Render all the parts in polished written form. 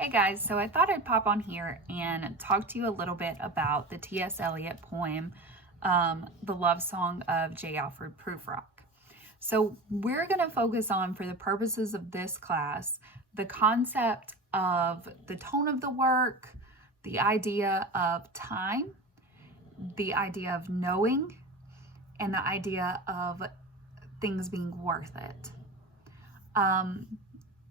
Hey guys, so I thought I'd pop on here and talk to you a little bit about the T.S. Eliot poem, The Love Song of J. Alfred Prufrock. So we're going to focus on, for the purposes of this class, the concept of the tone of the work, the idea of time, the idea of knowing, and the idea of things being worth it.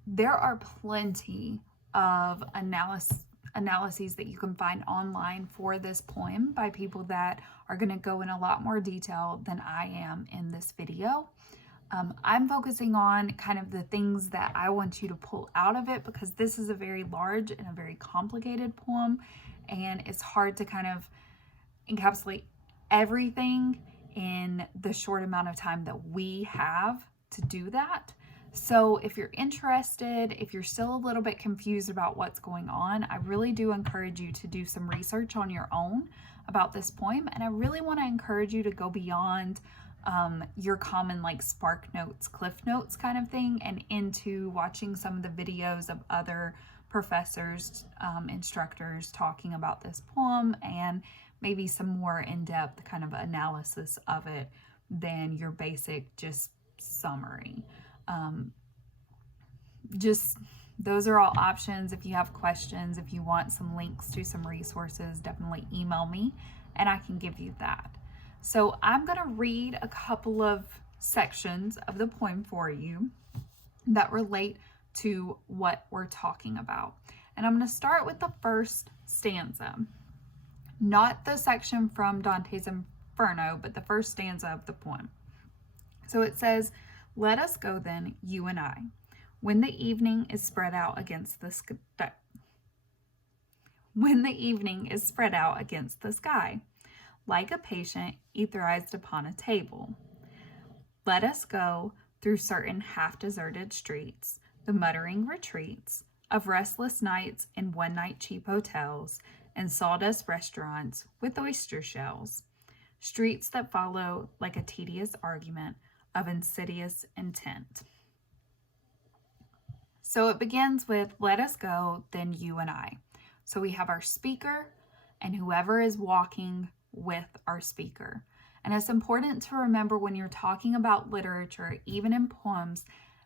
There are plenty of analyses that you can find online for this poem by people that are going to go in a lot more detail than I am in this video. I'm focusing on kind of the things that I want you to pull out of it, because this is a very large and a very complicated poem, and it's hard to kind of encapsulate everything in the short amount of time that we have to do that. So if you're interested, if you're still a little bit confused about what's going on, I really do encourage you to do some research on your own about this poem. And I really want to encourage you to go beyond your common like Spark Notes, Cliff Notes kind of thing, and into watching some of the videos of other professors, instructors talking about this poem, and maybe some more in-depth kind of analysis of it than your basic just summary. Those are all options. If you have questions, if you want some links to some resources, definitely email me and I can give you that. So I'm going to read a couple of sections of the poem for you that relate to what we're talking about. And I'm going to start with the first stanza, not the section from Dante's Inferno, but the first stanza of the poem. So it says, "Let us go then, you and I, when the evening is spread out against the sky. When the evening is spread out against the sky, like a patient etherized upon a table. Let us go through certain half-deserted streets, the muttering retreats of restless nights in one-night cheap hotels and sawdust restaurants with oyster shells, streets that follow like a tedious argument of insidious intent." So it begins with, let us go, then you and I. So we have our speaker and whoever is walking with our speaker. And it's important to remember when you're talking about literature, even in poems,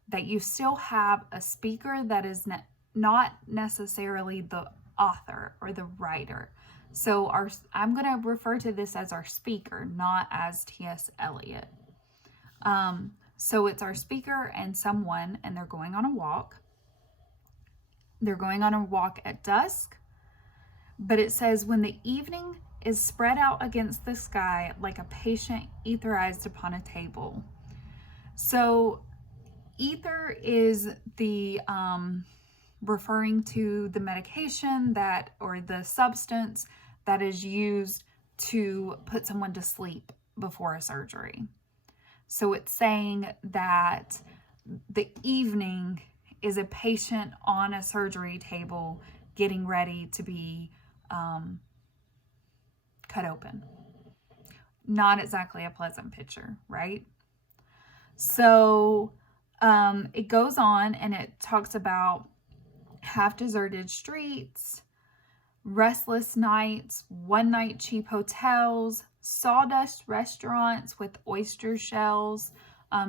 that you still have a speaker that is not necessarily the author or the writer. So I'm going to refer to this as our speaker, not as T.S. Eliot. So it's our speaker and someone, and they're going on a walk. They're going on a walk at dusk, but it says, when the evening is spread out against the sky like a patient etherized upon a table. So ether is the referring to the medication that, or the substance that is used to put someone to sleep before a surgery. So it's saying that the evening is a patient on a surgery table getting ready to be cut open. Not exactly a pleasant picture, right? So it goes on and it talks about half-deserted streets, restless nights, one-night cheap hotels, sawdust restaurants with oyster shells.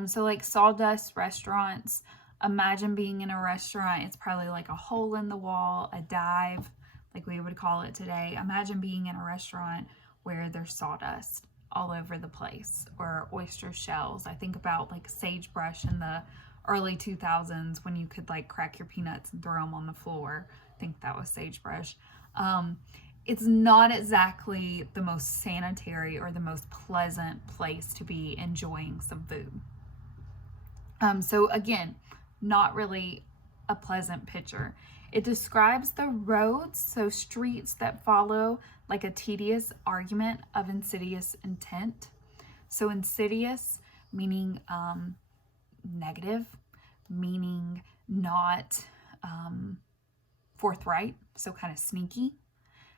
So like sawdust restaurants, imagine being in a restaurant, it's probably like a hole in the wall, a dive, like we would call it today. Imagine being in a restaurant where there's sawdust all over the place, or oyster shells. I think about like sagebrush in the early 2000s when you could like crack your peanuts and throw them on the floor. I think that was sagebrush. It's not exactly the most sanitary or the most pleasant place to be enjoying some food. So again, not really a pleasant picture. It describes the roads, so streets that follow like a tedious argument of insidious intent. So insidious meaning negative, meaning not forthright, so kind of sneaky.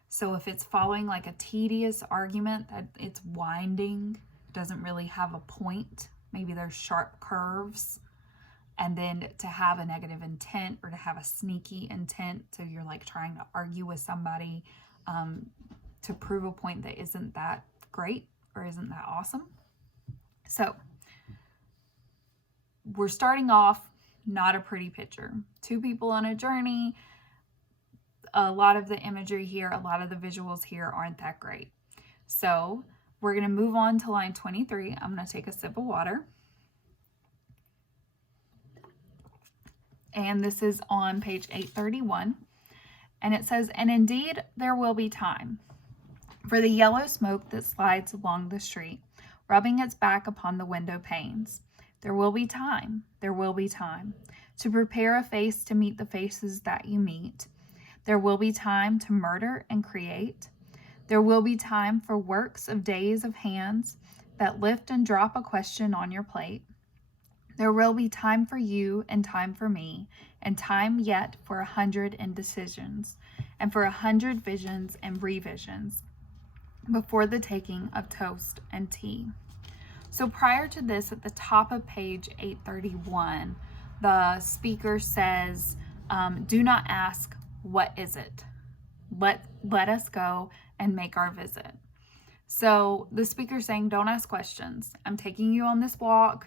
So if it's following like a tedious argument, that it's winding, doesn't really have a point, maybe there's sharp curves, and then to have a negative intent or to have a sneaky intent. So you're like trying to argue with somebody to prove a point that isn't that great or isn't that awesome. So we're starting off, not a pretty picture. Two people on a journey. A lot of the imagery here, a lot of the visuals here aren't that great. So we're going to move on to line 23. I'm going to take a sip of water. And this is on page 831. And it says, "And indeed there will be time for the yellow smoke that slides along the street, rubbing its back upon the window panes. There will be time, there will be time, to prepare a face to meet the faces that you meet. There will be time to murder and create. There will be time for works of days of hands that lift and drop a question on your plate. There will be time for you and time for me, and time yet for 100 indecisions, and for 100 visions and revisions, before the taking of toast and tea." So prior to this, at the top of page 831, the speaker says, do not ask, what is it? Let us go and make our visit. So the speaker's saying, don't ask questions. I'm taking you on this walk.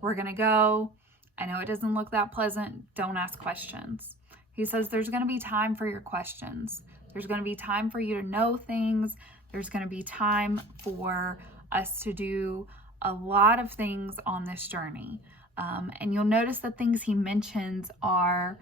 We're going to go. I know it doesn't look that pleasant. Don't ask questions. He says there's going to be time for your questions. There's going to be time for you to know things. There's going to be time for us to do a lot of things on this journey. And you'll notice the things he mentions are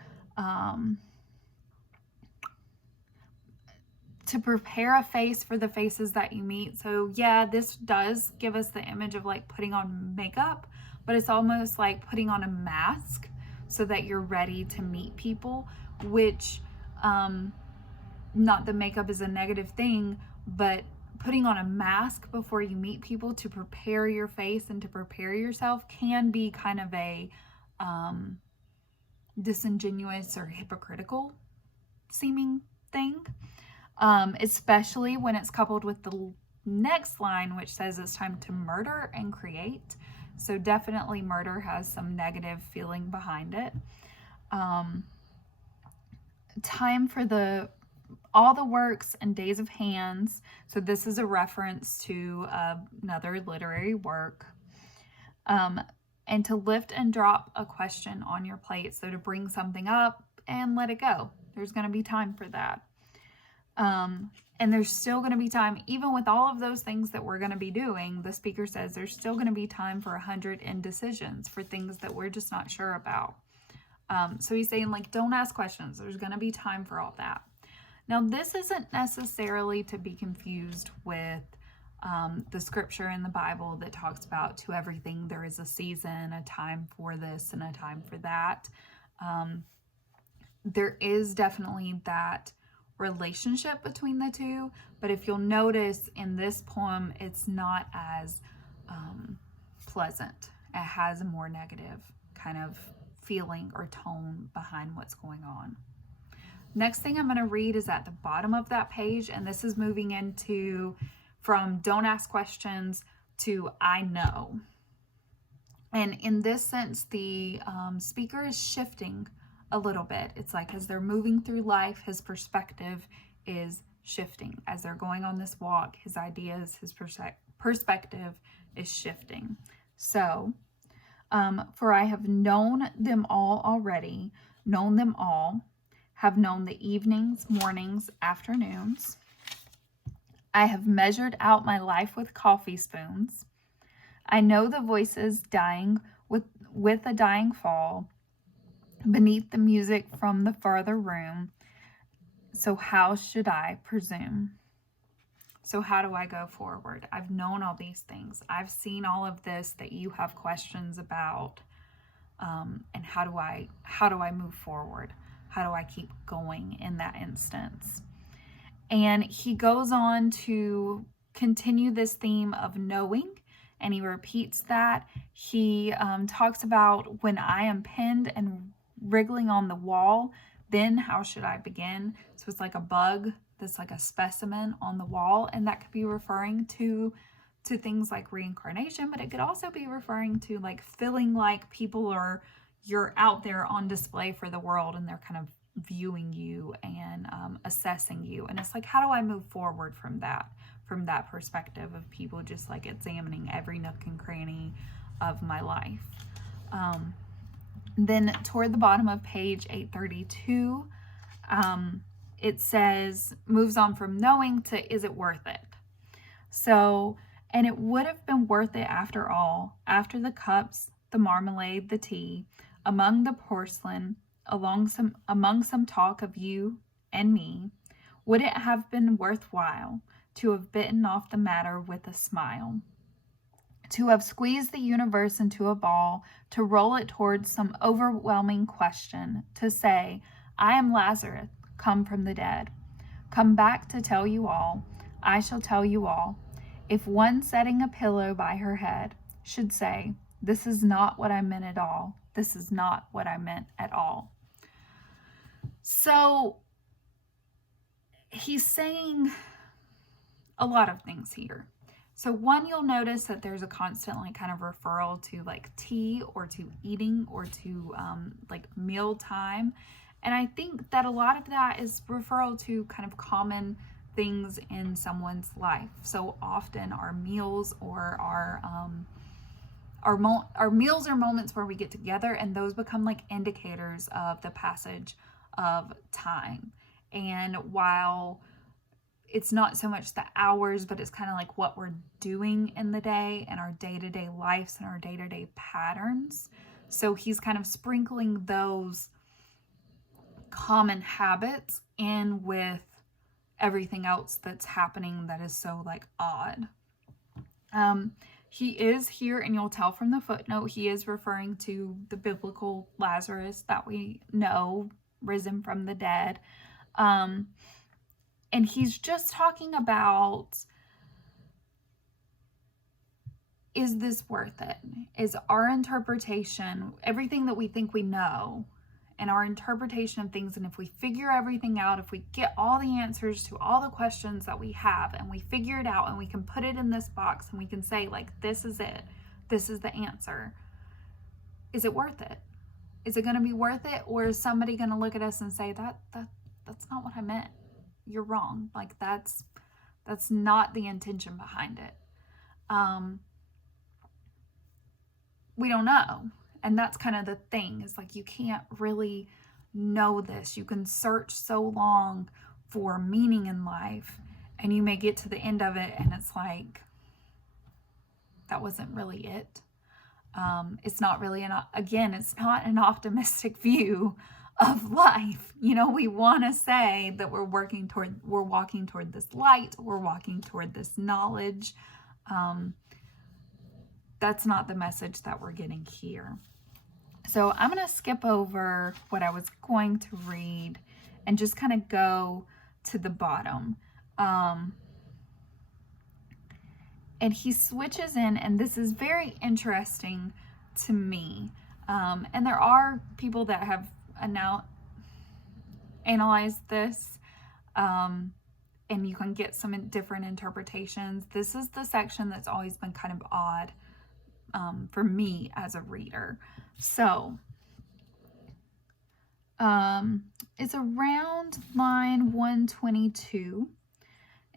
to prepare a face for the faces that you meet. So yeah, this does give us the image of like putting on makeup, but it's almost like putting on a mask so that you're ready to meet people, which not that makeup is a negative thing, but putting on a mask before you meet people to prepare your face and to prepare yourself can be kind of a disingenuous or hypocritical seeming thing, especially when it's coupled with the next line, which says it's time to murder and create. So definitely murder has some negative feeling behind it. Time for all the works and days of hands. So this is a reference to another literary work. And to lift and drop a question on your plate. So to bring something up and let it go. There's going to be time for that. And there's still going to be time, even with all of those things that we're going to be doing, the speaker says there's still going to be time for 100 indecisions, for things that we're just not sure about. So he's saying, like, don't ask questions. There's going to be time for all that. Now, this isn't necessarily to be confused with the scripture in the Bible that talks about to everything there is a season, a time for this and a time for that. There is definitely that relationship between the two, but if you'll notice in this poem, it's not as pleasant. It has a more negative kind of feeling or tone behind what's going on. Next thing I'm going to read is at the bottom of that page, and this is moving into from don't ask questions to I know. And in this sense, the speaker is shifting a little bit. It's like as they're moving through life, his perspective is shifting. As they're going on this walk, his ideas, his perspective is shifting. So, for I have known them all already, known them all, have known the evenings, mornings, afternoons. I have measured out my life with coffee spoons. I know the voices dying with a dying fall beneath the music from the farther room. So how should I presume? So how do I go forward? I've known all these things. I've seen all of this that you have questions about. And how do I move forward? How do I keep going in that instance? And he goes on to continue this theme of knowing, and he repeats that. He talks about when I am pinned and wriggling on the wall, then how should I begin? So it's like a bug that's like a specimen on the wall, and that could be referring to things like reincarnation, but it could also be referring to like feeling like people are you're out there on display for the world, and they're kind of viewing you and assessing you. And it's like, how do I move forward from that perspective of people just like examining every nook and cranny of my life? Then toward the bottom of page 832, it says, moves on from knowing to, is it worth it? So, and it would have been worth it after all, after the cups, the marmalade, the tea, among the porcelain, among some talk of you and me, would it have been worthwhile to have bitten off the matter with a smile, to have squeezed the universe into a ball, to roll it towards some overwhelming question, to say, I am Lazarus, come from the dead, come back to tell you all, I shall tell you all. If one setting a pillow by her head should say, this is not what I meant at all, this is not what I meant at all. So he's saying a lot of things here. So one, you'll notice that there's a constant like kind of referral to like tea or to eating or to like meal time. And I think that a lot of that is referral to kind of common things in someone's life. So often our meals or our meals are moments where we get together, and those become like indicators of the passage of time. And while it's not so much the hours, but it's kind of like what we're doing in the day and our day-to-day lives and our day-to-day patterns. So he's kind of sprinkling those common habits in with everything else that's happening that is so like odd. He is here, and you'll tell from the footnote, he is referring to the biblical Lazarus that we know, risen from the dead. And he's just talking about, is this worth it? Is our interpretation, everything that we think we know, and our interpretation of things, and if we figure everything out, if we get all the answers to all the questions that we have, and we figure it out, and we can put it in this box, and we can say, like, this is it, this is the answer, is it worth it? Is it going to be worth it? Or is somebody going to look at us and say, that's not what I meant, you're wrong, like that's not the intention behind it? We don't know. And that's kind of the thing, is like you can't really know this. You can search so long for meaning in life, and you may get to the end of it and it's like, that wasn't really it. It's not really it's not an optimistic view of life. You know, we want to say that we're walking toward this light, we're walking toward this knowledge. That's not the message that we're getting here. So I'm going to skip over what I was going to read and just kind of go to the bottom. And he switches in, and this is very interesting to me. And there are people that have analyzed this, and you can get some different interpretations. This is the section that's always been kind of odd for me as a reader. So it's around line 122,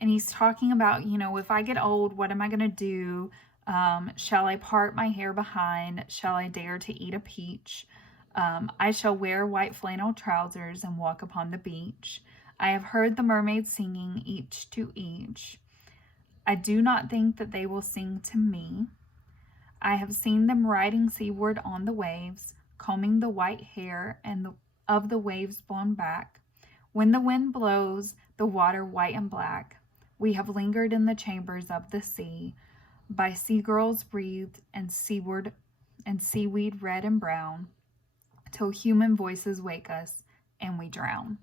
and he's talking about, you know, if I get old, what am I going to do? Shall I part my hair behind? Shall I dare to eat a peach? I shall wear white flannel trousers and walk upon the beach. I have heard the mermaids singing each to each. I do not think that they will sing to me. I have seen them riding seaward on the waves, combing the white hair of the waves blown back. When the wind blows, the water white and black, we have lingered in the chambers of the sea, by sea-girls breathed and seaweed red and brown, till human voices wake us and we drown.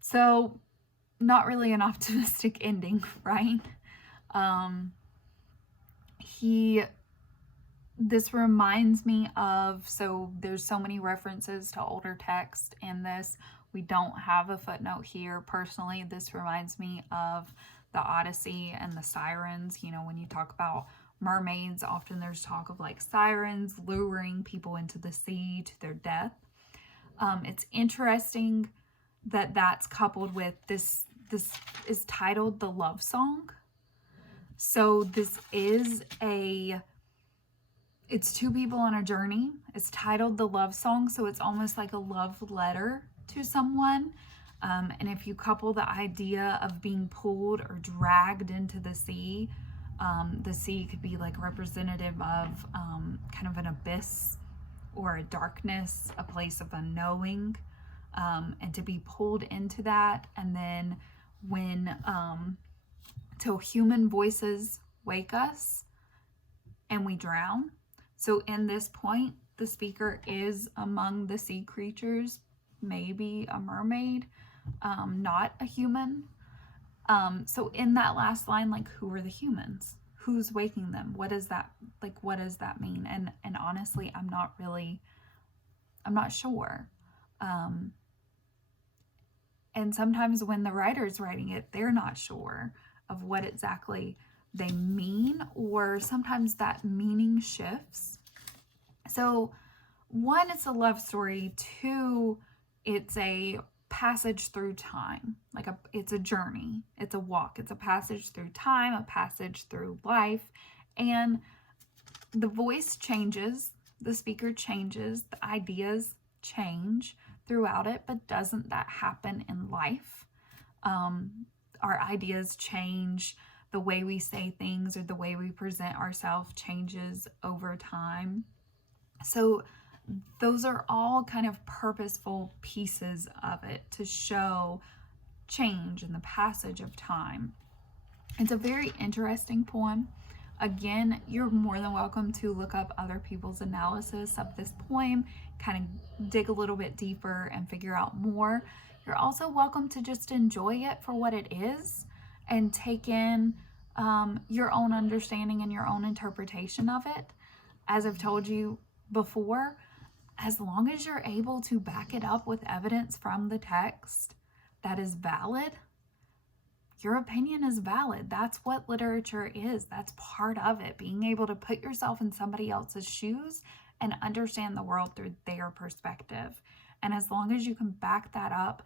So, not really an optimistic ending, right? This reminds me of, so there's so many references to older text in this. We don't have a footnote here. Personally, this reminds me of the Odyssey and the sirens. You know, when you talk about mermaids, often there's talk of like sirens luring people into the sea to their death. It's interesting that that's coupled with this is titled the love song. So this is it's two people on a journey. It's titled the love song, so it's almost like a love letter to someone. And if you couple the idea of being pulled or dragged into the sea could be like representative of kind of an abyss or a darkness, a place of unknowing, and to be pulled into that. And then when till human voices wake us and we drown. So in this point, the speaker is among the sea creatures, maybe a mermaid, not a human. So in that last line, like, who are the humans? Who's waking them? What does that mean? And honestly, I'm not sure. And sometimes when the writer's writing it, they're not sure of what exactly they mean, or sometimes that meaning shifts. So one, it's a love story. Two, it's a passage through time. It's a journey, it's a walk, it's a passage through time, a passage through life. And the voice changes, the speaker changes, the ideas change throughout it, but doesn't that happen in life? Our ideas change, the way we say things or the way we present ourselves changes over time. So those are all kind of purposeful pieces of it to show change in the passage of time. It's a very interesting poem. Again, you're more than welcome to look up other people's analysis of this poem, kind of dig a little bit deeper and figure out more. You're also welcome to just enjoy it for what it is and take in your own understanding and your own interpretation of it. As I've told you before, as long as you're able to back it up with evidence from the text that is valid, your opinion is valid. That's what literature is. That's part of it, being able to put yourself in somebody else's shoes and understand the world through their perspective. And as long as you can back that up,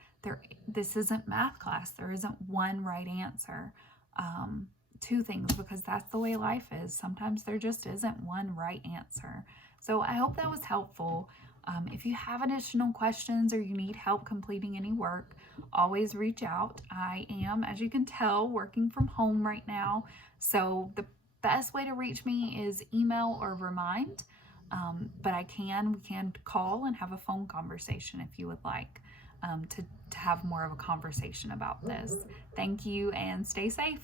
this isn't math class. There isn't one right answer to things, because that's the way life is. Sometimes there just isn't one right answer. So I hope that was helpful. If you have additional questions or you need help completing any work, always reach out. I am, as you can tell, working from home right now. So the best way to reach me is email or remind. But we can call and have a phone conversation if you would like to have more of a conversation about this. Thank you and stay safe.